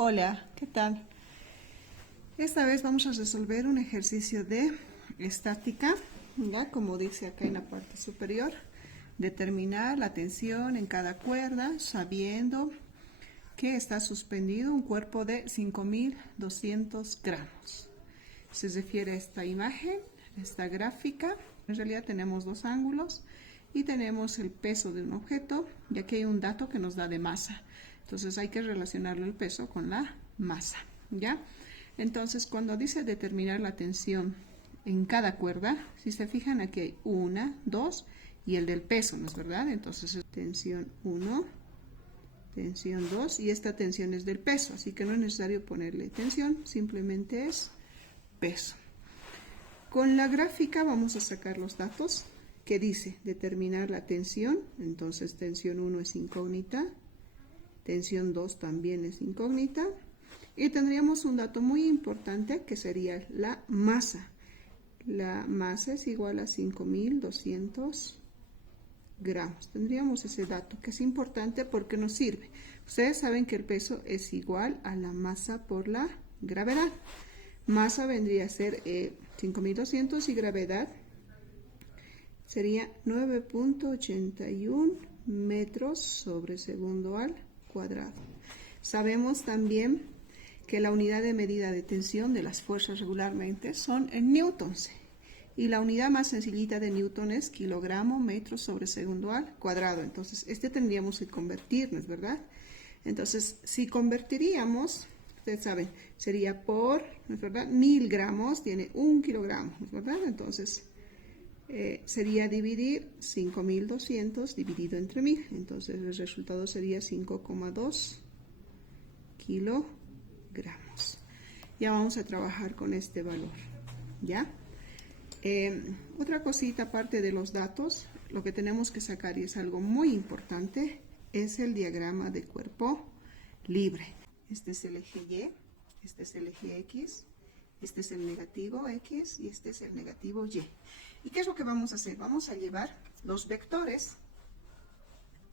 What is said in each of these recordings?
Hola, ¿qué tal? Esta vez vamos a resolver un ejercicio de estática, ya como dice acá en la parte superior, determinar la tensión en cada cuerda sabiendo que está suspendido un cuerpo de 5200 gramos. Se refiere a esta imagen, esta gráfica. En realidad tenemos dos ángulos y tenemos el peso de un objeto y aquí hay un dato que nos da de masa. Entonces hay que relacionarlo el peso con la masa, ¿ya? Entonces cuando dice determinar la tensión en cada cuerda, si se fijan aquí hay una, dos y el del peso, ¿no es verdad? Entonces es tensión 1, tensión 2 y esta tensión es del peso, así que no es necesario ponerle tensión, simplemente es peso. Con la gráfica vamos a sacar los datos que dice determinar la tensión, entonces tensión 1 es incógnita, tensión 2 también es incógnita y tendríamos un dato muy importante que sería la masa. La masa es igual a 5200 gramos. Tendríamos ese dato que es importante porque nos sirve. Ustedes saben que el peso es igual a la masa por la gravedad. Masa vendría a ser 5200 y gravedad sería 9.81 metros sobre segundo al cuadrado. Sabemos también que la unidad de medida de tensión de las fuerzas regularmente son en newtons y la unidad más sencillita de newton es kilogramo metro sobre segundo al cuadrado. Entonces tendríamos que convertirnos, ¿verdad? Entonces si convertiríamos, ustedes saben, sería por, ¿no es verdad? 1000 gramos tiene 1 kilogramo, ¿no es verdad? Entonces sería dividir 5200 dividido entre 1000. Entonces el resultado sería 5,2 kilogramos. Ya vamos a trabajar con este valor, ¿ya? Otra cosita aparte de los datos, lo que tenemos que sacar y es algo muy importante, es el diagrama de cuerpo libre. Este es el eje Y, este es el eje X, este es el negativo X y este es el negativo Y. ¿Y qué es lo que vamos a hacer? Vamos a llevar los vectores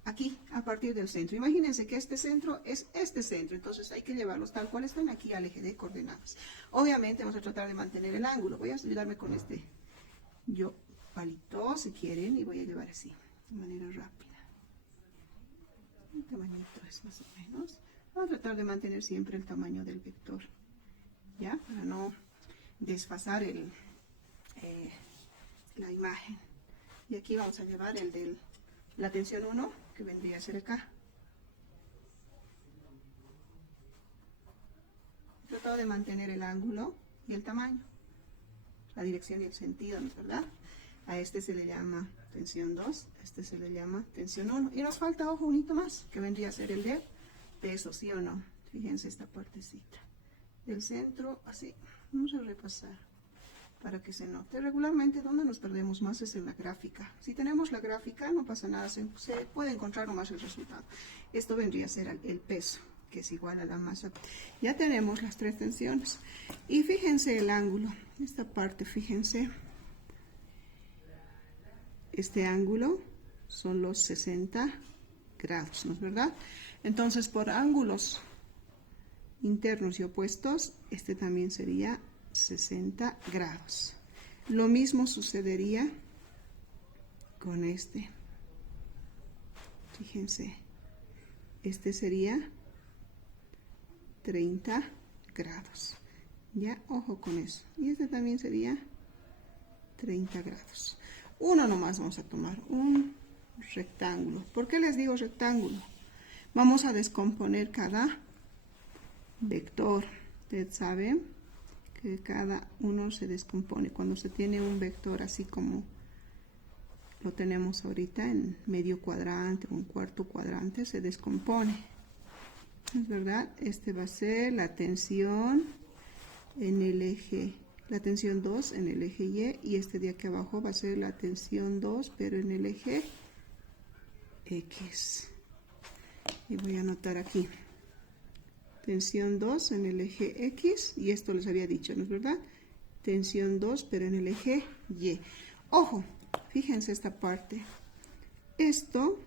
aquí a partir del centro. Imagínense que este centro es este centro, entonces hay que llevarlos tal cual están aquí al eje de coordenadas. Obviamente vamos a tratar de mantener el ángulo. Voy a ayudarme con este palito si quieren y voy a llevar así, de manera rápida. El tamañito es más o menos. Vamos a tratar de mantener siempre el tamaño del vector, ¿ya? Para no desfasar la imagen. Y aquí vamos a llevar el de la tensión 1, que vendría a ser acá. He tratado de mantener el ángulo y el tamaño, la dirección y el sentido, ¿no es verdad? A este se le llama tensión 2, a este se le llama tensión 1. Y nos falta, ojo, un hito más, que vendría a ser el de peso, ¿sí o no? Fíjense esta partecita. Del centro, así, vamos a repasar para que se note. Regularmente donde nos perdemos más es en la gráfica. Si tenemos la gráfica no pasa nada, se puede encontrar nomás el resultado. Esto vendría a ser el peso, que es igual a la masa. Ya tenemos las tres tensiones. Y fíjense el ángulo, esta parte, fíjense. Este ángulo son los 60 grados, ¿no es verdad? Entonces por ángulos internos y opuestos, este también sería 60 grados. Lo mismo sucedería con este. Fíjense, este sería 30 grados. Ya, ojo con eso. Y este también sería 30 grados. Uno nomás vamos a tomar, un rectángulo. ¿Por qué les digo rectángulo? Vamos a descomponer cada vector. Ustedes saben que cada uno se descompone. Cuando se tiene un vector así como lo tenemos ahorita en medio cuadrante o un cuarto cuadrante, se descompone. ¿Es verdad? Este va a ser la tensión en el eje, la tensión 2 en el eje Y este de aquí abajo va a ser la tensión 2 pero en el eje X. Y voy a anotar aquí. Tensión 2 en el eje X, y esto les había dicho, ¿no es verdad? Tensión 2, pero en el eje Y. Ojo, fíjense esta parte. Esto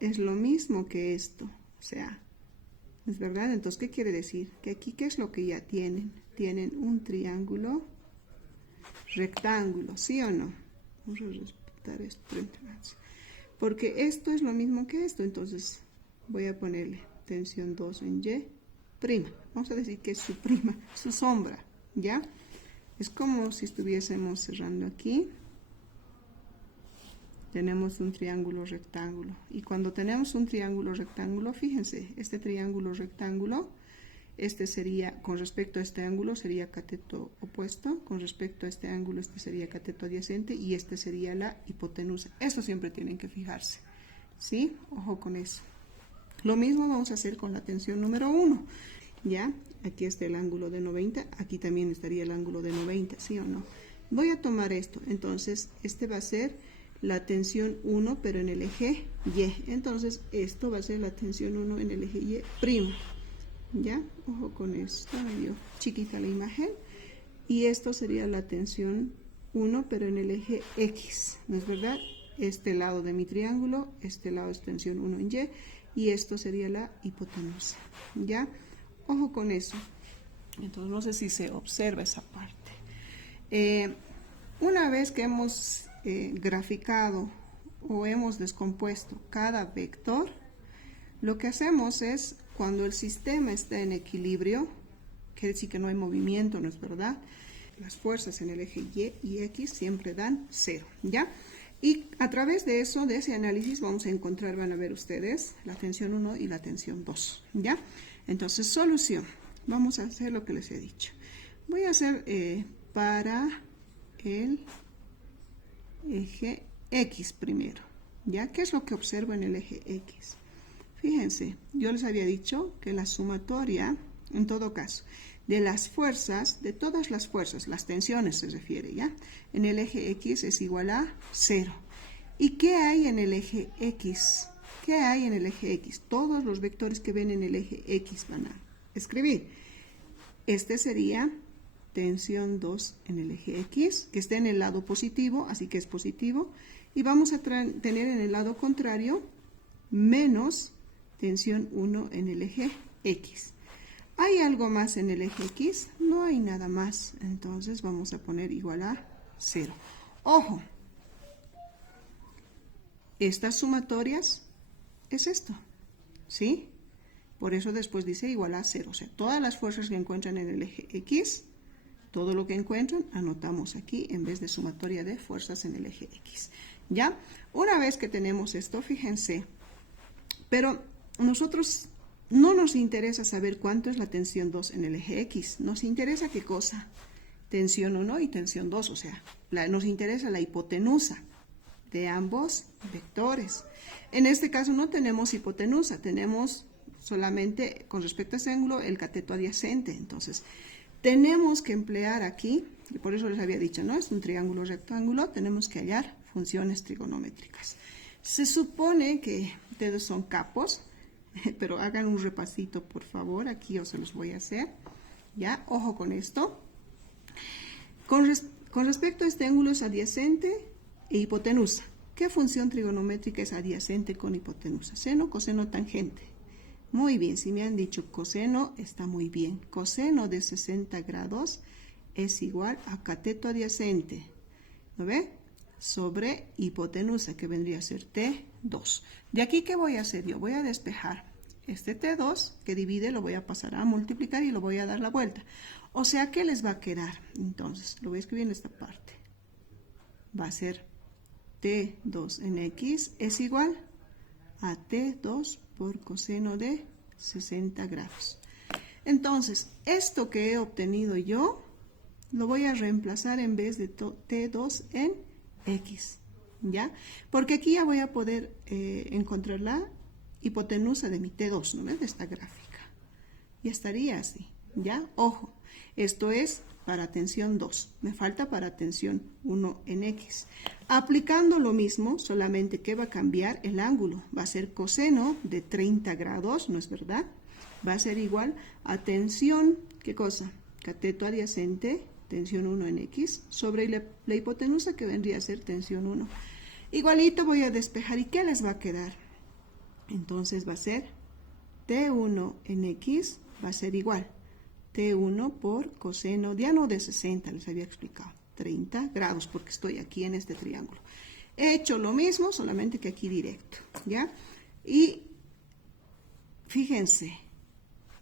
es lo mismo que esto, o sea, ¿Es verdad? Entonces, ¿qué quiere decir? Que aquí, ¿qué es lo que ya tienen? Tienen un triángulo rectángulo, ¿sí o no? Vamos a respetar esto. Porque esto es lo mismo que esto, entonces voy a ponerle tensión 2 en Y'. Vamos a decir que es su prima, su sombra, ¿ya? Es como si estuviésemos cerrando aquí. Tenemos un triángulo rectángulo. Y cuando tenemos un triángulo rectángulo, fíjense, este triángulo rectángulo, este sería, con respecto a este ángulo, sería cateto opuesto. Con respecto a este ángulo, este sería cateto adyacente. Y este sería la hipotenusa. Eso siempre tienen que fijarse, ¿sí? Ojo con eso. Lo mismo vamos a hacer con la tensión número 1. ¿Ya? Aquí está el ángulo de 90. Aquí también estaría el ángulo de 90, ¿sí o no? Voy a tomar esto. Entonces, este va a ser la tensión 1, pero en el eje Y. Entonces, esto va a ser la tensión 1 en el eje Y'. ¿Ya? Ojo con esto, medio chiquita la imagen. Y esto sería la tensión 1, pero en el eje X, ¿no es verdad? Este lado de mi triángulo, este lado es tensión 1 en Y, y esto sería la hipotenusa, ¿ya? Ojo con eso. Entonces, no sé si se observa esa parte. Una vez que hemos graficado o hemos descompuesto cada vector, lo que hacemos es, cuando el sistema está en equilibrio, quiere decir que no hay movimiento, ¿no es verdad? Las fuerzas en el eje Y y X siempre dan 0, ¿ya? Y a través de eso, de ese análisis, vamos a encontrar, van a ver ustedes, la tensión 1 y la tensión 2, ¿ya? Entonces, solución. Vamos a hacer lo que les he dicho. Voy a hacer para el eje X primero, ¿ya? ¿Qué es lo que observo en el eje X? Fíjense, yo les había dicho que la sumatoria, en todo caso, de las fuerzas, de todas las fuerzas, las tensiones se refiere, ¿ya? En el eje X es igual a 0. ¿Y qué hay en el eje X? ¿Qué hay en el eje X? Todos los vectores que ven en el eje X van a escribir. Este sería tensión 2 en el eje X, que está en el lado positivo, así que es positivo. Y vamos a tener en el lado contrario menos tensión 1 en el eje X. ¿Hay algo más en el eje X? No hay nada más. Entonces vamos a poner igual a 0. Ojo, estas sumatorias es esto, ¿sí? Por eso después dice igual a 0. O sea, todas las fuerzas que encuentran en el eje X, todo lo que encuentran, anotamos aquí en vez de sumatoria de fuerzas en el eje X. ¿Ya? Una vez que tenemos esto, fíjense, pero nosotros no nos interesa saber cuánto es la tensión 2 en el eje X. Nos interesa qué cosa. Tensión 1 y tensión 2. O sea, nos interesa la hipotenusa de ambos vectores. En este caso no tenemos hipotenusa. Tenemos solamente, con respecto a ese ángulo, el cateto adyacente. Entonces, tenemos que emplear aquí, y por eso les había dicho, ¿no? Es un triángulo rectángulo. Tenemos que hallar funciones trigonométricas. Se supone que ustedes son capos, pero hagan un repasito, por favor. Aquí yo se los voy a hacer. ¿Ya? Ojo con esto. Con respecto a este ángulo es adyacente e hipotenusa. ¿Qué función trigonométrica es adyacente con hipotenusa? Seno, coseno, tangente. Muy bien, si me han dicho coseno, está muy bien. Coseno de 60 grados es igual a cateto adyacente. ¿Lo ve? Sobre hipotenusa, que vendría a ser T2. De aquí, ¿qué voy a hacer yo? Voy a despejar este T2 que divide, lo voy a pasar a multiplicar y lo voy a dar la vuelta. O sea, ¿qué les va a quedar? Entonces, lo voy a escribir en esta parte. Va a ser T2 en X es igual a T2 por coseno de 60 grados. Entonces, esto que he obtenido yo, lo voy a reemplazar en vez de T2 en X, ¿ya? Porque aquí ya voy a poder encontrar la hipotenusa de mi T2, ¿no ves? De esta gráfica. Ya estaría así, ¿ya? Ojo, esto es para tensión 2. Me falta para tensión 1 en X. Aplicando lo mismo, solamente que va a cambiar el ángulo. Va a ser coseno de 30 grados, ¿no es verdad? Va a ser igual a tensión, ¿qué cosa? Cateto adyacente, tensión 1 en X, sobre la hipotenusa que vendría a ser tensión 1. Igualito voy a despejar. ¿Y qué les va a quedar? Entonces va a ser T1 en X va a ser igual. T1 por coseno diano de 60, les había explicado. 30 grados, porque estoy aquí en este triángulo. He hecho lo mismo, solamente que aquí directo, ¿ya? Y fíjense,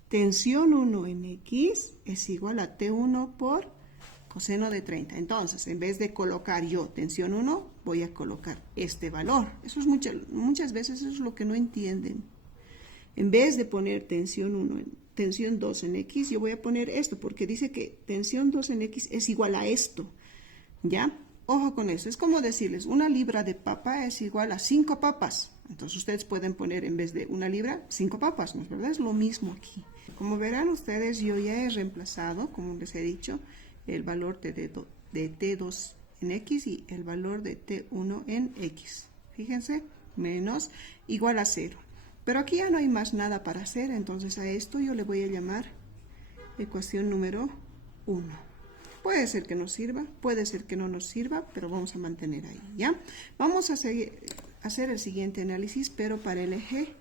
tensión 1 en X es igual a T1 por coseno de 30. Entonces, en vez de colocar yo tensión 1, voy a colocar este valor. Eso es muchas veces eso es lo que no entienden. En vez de poner tensión 2 en X, yo voy a poner esto, porque dice que tensión 2 en X es igual a esto, ¿ya? Ojo con eso, es como decirles, una libra de papa es igual a 5 papas. Entonces ustedes pueden poner en vez de una libra, 5 papas, ¿no es verdad? Es lo mismo aquí. Como verán ustedes, yo ya he reemplazado, como les he dicho, el valor de T2 en X y el valor de T1 en X. Fíjense, menos igual a 0. Pero aquí ya no hay más nada para hacer, entonces a esto yo le voy a llamar ecuación número 1. Puede ser que nos sirva, puede ser que no nos sirva, pero vamos a mantener ahí, ¿ya? Vamos a hacer el siguiente análisis, pero para el eje,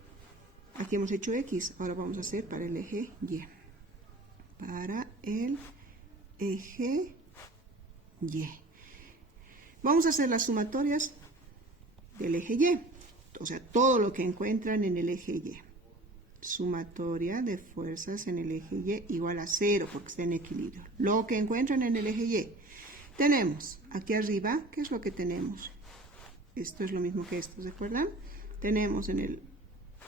aquí hemos hecho X, ahora vamos a hacer para el eje Y. Para el eje Y. Vamos a hacer las sumatorias del eje Y. O sea, todo lo que encuentran en el eje Y. Sumatoria de fuerzas en el eje Y igual a 0 porque está en equilibrio. Lo que encuentran en el eje Y. Tenemos aquí arriba, ¿qué es lo que tenemos? Esto es lo mismo que esto, ¿se acuerdan? Tenemos en el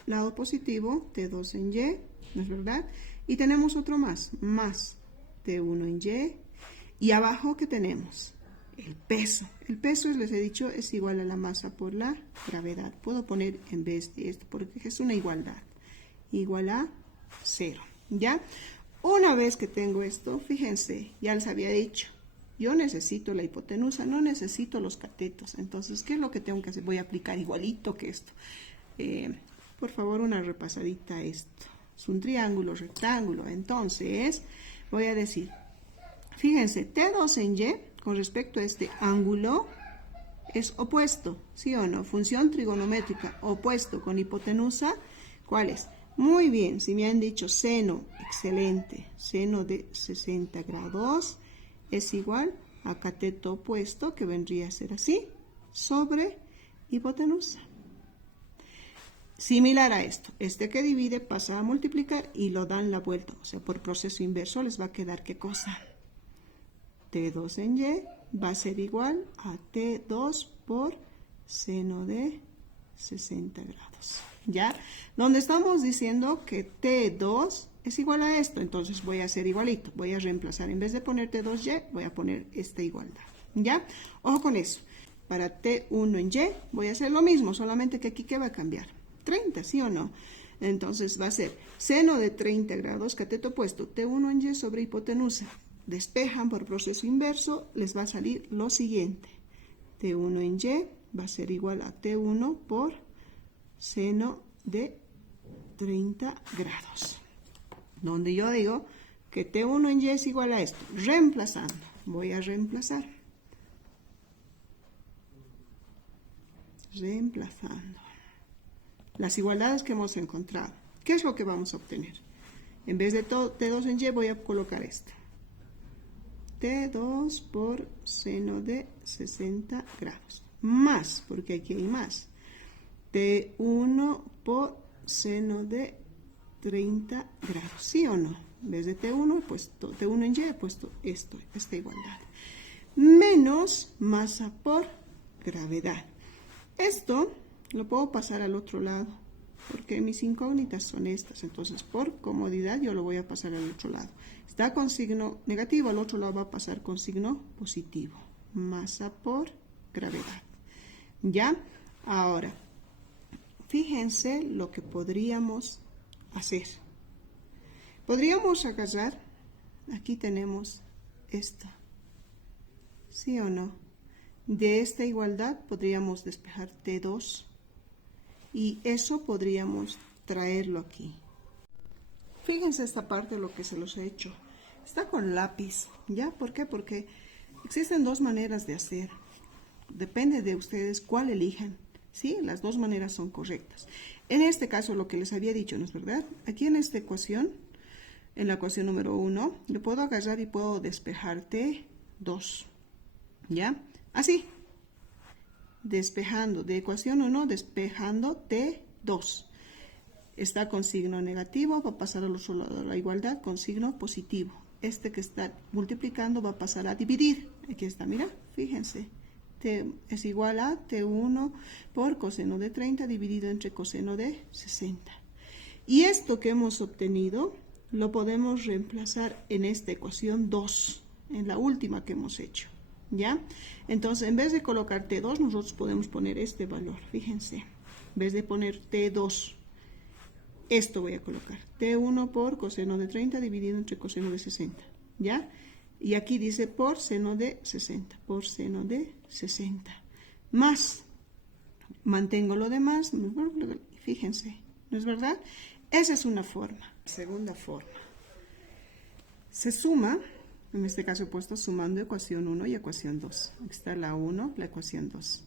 lado positivo T2 en Y, ¿no es verdad? Y tenemos otro más T1 en Y. Y abajo, ¿qué tenemos? El peso. El peso, les he dicho, es igual a la masa por la gravedad. Puedo poner en vez de esto porque es una igualdad. Igual a 0, ¿ya? Una vez que tengo esto, fíjense, ya les había dicho, yo necesito la hipotenusa, no necesito los catetos. Entonces, ¿qué es lo que tengo que hacer? Voy a aplicar igualito que esto. Por favor, una repasadita a esto. Es un triángulo rectángulo. Entonces, voy a decir, fíjense, T2 en Y, con respecto a este ángulo, es opuesto, ¿sí o no? Función trigonométrica, opuesto con hipotenusa, ¿cuál es? Muy bien, si me han dicho seno, excelente, seno de 60 grados es igual a cateto opuesto, que vendría a ser así, sobre hipotenusa. Similar a esto, este que divide pasa a multiplicar y lo dan la vuelta, o sea, por proceso inverso les va a quedar ¿qué cosa? T2 en Y va a ser igual a T2 por seno de 60 grados. ¿Ya? Donde estamos diciendo que T2 es igual a esto, entonces voy a hacer igualito. Voy a reemplazar, en vez de poner T2Y, voy a poner esta igualdad. ¿Ya? Ojo con eso. Para T1 en Y voy a hacer lo mismo, solamente que aquí ¿qué va a cambiar? 30, ¿sí o no? Entonces va a ser seno de 30 grados, cateto opuesto, T1 en Y sobre hipotenusa. Despejan por proceso inverso, les va a salir lo siguiente. T1 en Y va a ser igual a T1 por seno de 30 grados. Donde yo digo que T1 en Y es igual a esto. Reemplazando. Voy a reemplazar. Reemplazando. Las igualdades que hemos encontrado. ¿Qué es lo que vamos a obtener? En vez de T2 en Y voy a colocar esto. T2 por seno de 60 grados. Más, porque aquí hay más. T1 por seno de 30 grados. ¿Sí o no? En vez de T1 he puesto T1 en Y, he puesto esta igualdad. Menos masa por gravedad. Esto lo puedo pasar al otro lado, porque mis incógnitas son estas. Entonces, por comodidad, yo lo voy a pasar al otro lado. Está con signo negativo, al otro lado va a pasar con signo positivo. Masa por gravedad. ¿Ya? Ahora, fíjense lo que podríamos hacer. Podríamos agarrar, aquí tenemos esto. ¿Sí o no? De esta igualdad podríamos despejar T2 y eso podríamos traerlo aquí. Fíjense esta parte de lo que se los he hecho. Está con lápiz, ¿ya? ¿Por qué? Porque existen dos maneras de hacer. Depende de ustedes cuál elijan. ¿sí? Las dos maneras son correctas. En este caso, lo que les había dicho, ¿no es verdad? Aquí en esta ecuación, en la ecuación número 1, yo puedo agarrar y puedo despejar T2, ¿ya? Así, despejando de ecuación 1, despejando T2. Está con signo negativo, va a pasar al otro lado de la igualdad con signo positivo. Este que está multiplicando va a pasar a dividir. Aquí está, mira, fíjense. T es igual a T1 por coseno de 30 dividido entre coseno de 60. Y esto que hemos obtenido lo podemos reemplazar en esta ecuación 2, en la última que hemos hecho, ¿ya? Entonces, en vez de colocar T2, nosotros podemos poner este valor, fíjense. En vez de poner T2, esto voy a colocar, T1 por coseno de 30 dividido entre coseno de 60, ¿ya? Y aquí dice por seno de 60, por seno de 60. Más, mantengo lo demás, fíjense, ¿no es verdad? Esa es una forma. Segunda forma. Se suma, en este caso he puesto sumando ecuación 1 y ecuación 2. Aquí está la 1, la ecuación 2.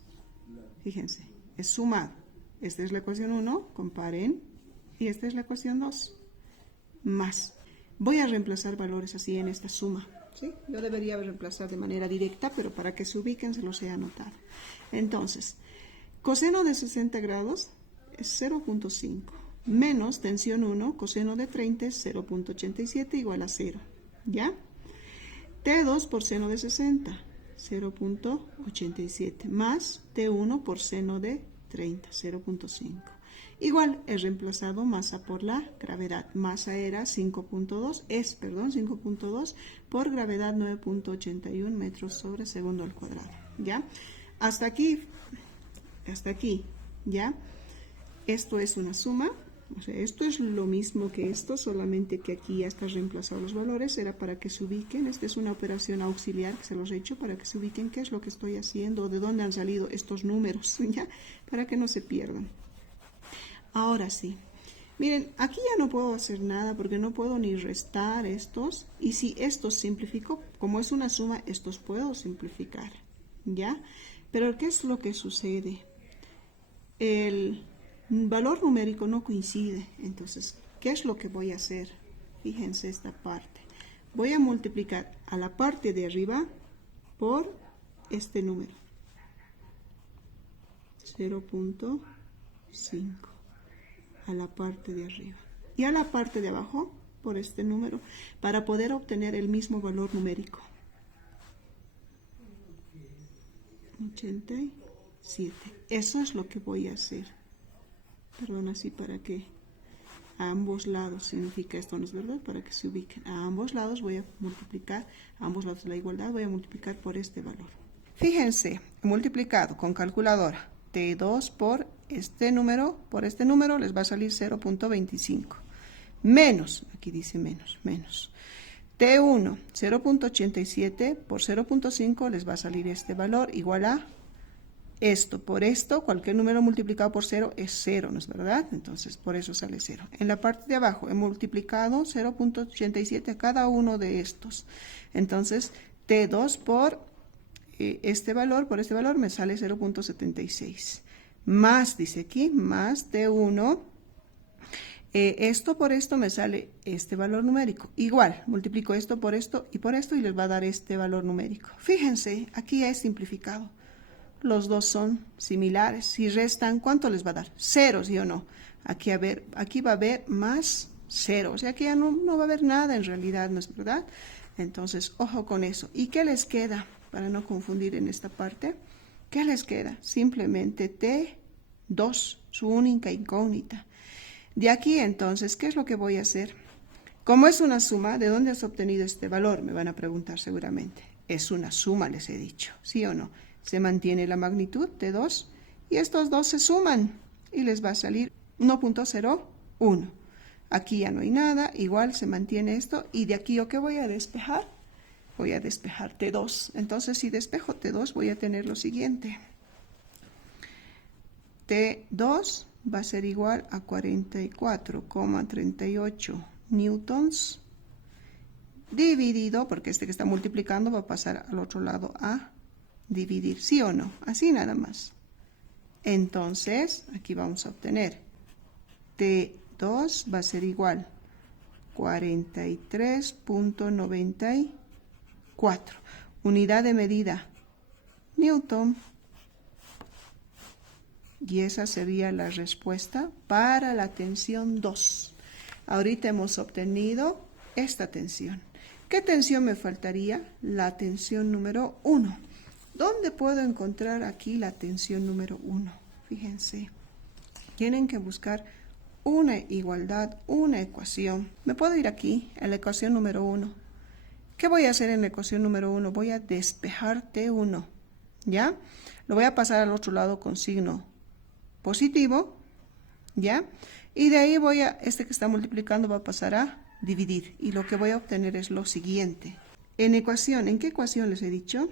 Fíjense, es sumado. Esta es la ecuación 1, comparen, y esta es la ecuación 2. Más. Voy a reemplazar valores así en esta suma. ¿Sí? Yo debería reemplazar de manera directa, pero para que se ubiquen se los he anotado. Entonces, coseno de 60 grados es 0.5. Menos tensión 1, coseno de 30 es 0.87 igual a 0. ¿Ya? T2 por seno de 60, 0.87. Más T1 por seno de 30, 0.5. Igual, he reemplazado masa por la gravedad. Masa era 5.2 por gravedad 9.81 metros sobre segundo al cuadrado. ¿Ya? Hasta aquí, ¿ya? Esto es una suma. O sea, esto es lo mismo que esto, solamente que aquí ya está reemplazado los valores. Era para que se ubiquen. Esta es una operación auxiliar que se los he hecho para que se ubiquen qué es lo que estoy haciendo, de dónde han salido estos números, ¿ya? Para que no se pierdan. Ahora sí, miren, aquí ya no puedo hacer nada porque no puedo ni restar estos. Y si estos simplifico, como es una suma, estos puedo simplificar, ¿ya? Pero ¿qué es lo que sucede? El valor numérico no coincide. Entonces, ¿qué es lo que voy a hacer? Fíjense esta parte. Voy a multiplicar a la parte de arriba por este número. 0.5. A la parte de arriba. Y a la parte de abajo por este número para poder obtener el mismo valor numérico. 87. Eso es lo que voy a hacer. Perdón, así para que a ambos lados significa esto, ¿no es verdad? Para que se ubiquen. A ambos lados voy a multiplicar, a ambos lados de la igualdad voy a multiplicar por este valor. Fíjense, he multiplicado con calculadora T2 por este número les va a salir 0.25. Menos, aquí dice menos. T1, 0.87 por 0.5 les va a salir este valor igual a esto. Por esto, cualquier número multiplicado por 0 es 0, ¿no es verdad? Entonces, por eso sale 0. En la parte de abajo he multiplicado 0.87 a cada uno de estos. Entonces, T2 por este valor me sale 0.76. Más, dice aquí, más T1. Esto por esto me sale este valor numérico. Igual, multiplico esto por esto y les va a dar este valor numérico. Fíjense, aquí ya es simplificado. Los dos son similares. Si restan, ¿cuánto les va a dar? 0, ¿sí o no? Aquí va a haber más 0. O sea que ya no va a haber nada en realidad, ¿no es verdad? Entonces, ojo con eso. ¿Y qué les queda? Para no confundir en esta parte. ¿Qué les queda? Simplemente T2, su única incógnita. De aquí entonces, ¿qué es lo que voy a hacer? Como es una suma, ¿de dónde has obtenido este valor? Me van a preguntar seguramente. Es una suma, les he dicho, ¿sí o no? Se mantiene la magnitud de 2 y estos dos se suman y les va a salir 1.01. Aquí ya no hay nada, igual se mantiene esto y de aquí yo qué voy a despejar. Voy a despejar T2. Entonces, si despejo T2, voy a tener lo siguiente. T2 va a ser igual a 44,38 newtons dividido, porque este que está multiplicando va a pasar al otro lado a dividir, ¿sí o no? Así nada más. Entonces, aquí vamos a obtener T2 va a ser igual 43.94. Unidad de medida, Newton. Y esa sería la respuesta para la tensión 2. Ahorita hemos obtenido esta tensión. ¿Qué tensión me faltaría? La tensión número 1. ¿Dónde puedo encontrar aquí la tensión número 1? Fíjense, tienen que buscar una igualdad, una ecuación. Me puedo ir aquí a la ecuación número 1. ¿Qué voy a hacer en la ecuación número 1? Voy a despejar T1, ¿ya? Lo voy a pasar al otro lado con signo positivo, ¿ya? Y de ahí este que está multiplicando va a pasar a dividir. Y lo que voy a obtener es lo siguiente. ¿En qué ecuación les he dicho?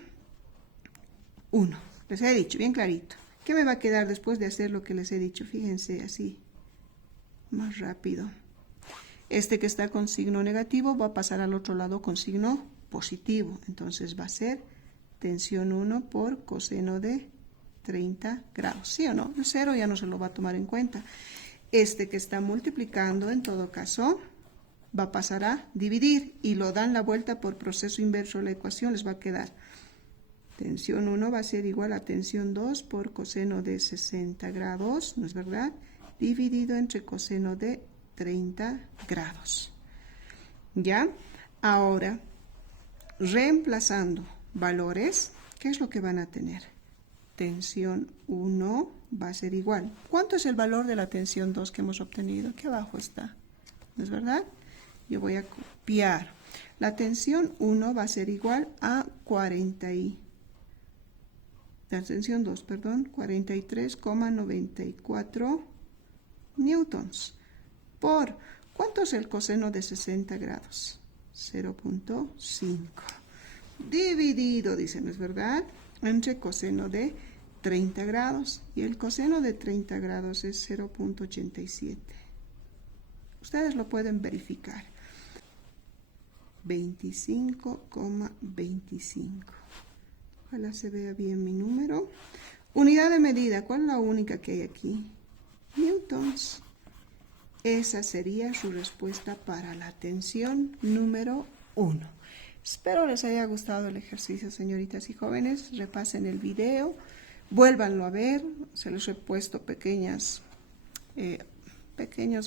1. Les he dicho bien clarito. ¿Qué me va a quedar después de hacer lo que les he dicho? Fíjense así, más rápido. Este que está con signo negativo va a pasar al otro lado con signo positivo. Entonces va a ser tensión 1 por coseno de 30 grados. ¿Sí o no? El 0 ya no se lo va a tomar en cuenta. Este que está multiplicando, en todo caso, va a pasar a dividir y lo dan la vuelta por proceso inverso. La ecuación les va a quedar tensión 1 va a ser igual a tensión 2 por coseno de 60 grados, ¿no es verdad? Dividido entre coseno de 30 grados. ¿Ya? Ahora, reemplazando valores, ¿qué es lo que van a tener? Tensión 1 va a ser igual. ¿Cuánto es el valor de la tensión 2 que hemos obtenido? Aquí abajo está, ¿no es verdad? Yo voy a copiar. La tensión 1 va a ser igual a 43,94 newtons. Por, ¿cuánto es el coseno de 60 grados? 0.5. Dividido, dicen, ¿no es verdad? Entre coseno de 30 grados. Y el coseno de 30 grados es 0.87. Ustedes lo pueden verificar. 25,25. Ojalá se vea bien mi número. Unidad de medida, ¿cuál es la única que hay aquí? Newtons. Esa sería su respuesta para la tensión número 1. Espero les haya gustado el ejercicio, señoritas y jóvenes. Repasen el video, vuélvanlo a ver. Se les he puesto pequeñas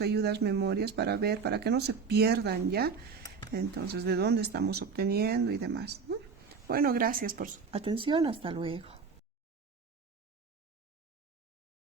ayudas, memorias para ver, para que no se pierdan ya. Entonces, de dónde estamos obteniendo y demás, ¿no? Bueno, gracias por su atención. Hasta luego.